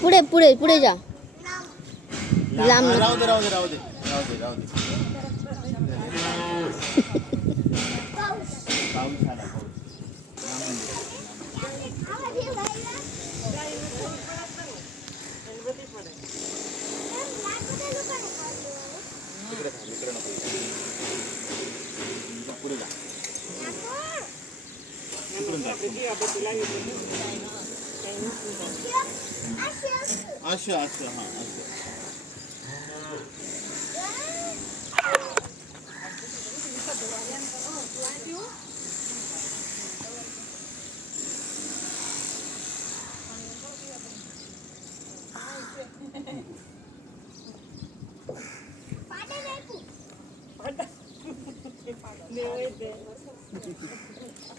पुढे पुढे पुढे जा. लांब राहू दे राहू दे राहू दे राहू दे राहू दे. पाऊस आला पाऊस. इकडे नको पुढे जा. अच्छा अच्छा हां अच्छा.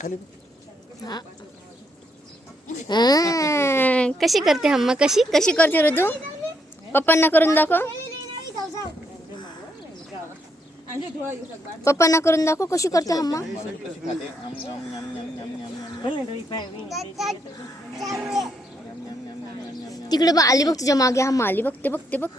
खाली कशी करते हम्मा? कशी कशी करते ऋतू? पप्पांना करून दाखव. पप्पांना करून दाखव कशी करते हम्मा. तिकडे बघ, आली बघ तुझ्या मागे हम्मा आली बघ. ते बघ ते बघ.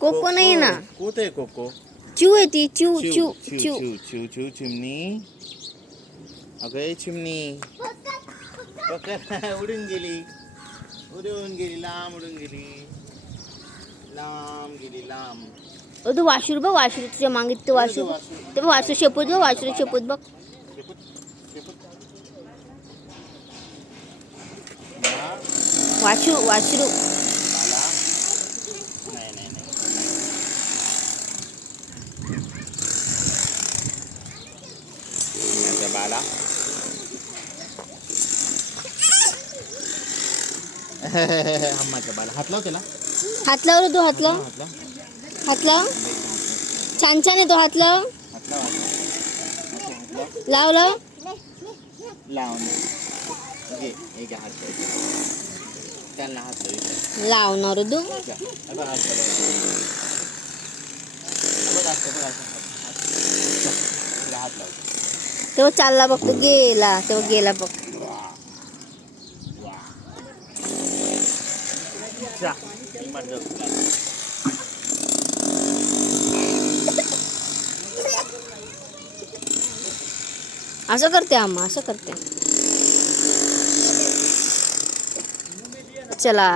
कोको नाही ना. कोत आहे कोको. चू आहे ती. चू चू चिव चू. चिव चिव चिव चिमणी. अगं चिमणी उडून गेली. उडून गेली लांब. उडून गेली लांब गेली लांब. तू वासरू बघ. वासरू तुझ्या मागे ते वासरू. ते वासरू शेपूट बघ. वासरू शेपूट बघ. वासरू वासरू. नाही नाही नाही. बाला अम्माच्या बाला. हात लाव त्याला. हात लाव रे. तू हात लाव. हात लाव. छान छान आहे तो. हात लाव. लाव लाव. लाव एक हात त्यांना हात लाव ना रे तू. हात लाव. तेव्हा चालला बघ. तो गेला. तेव्हा गेला बघ. असं करते आम्हा. असं करते. चला.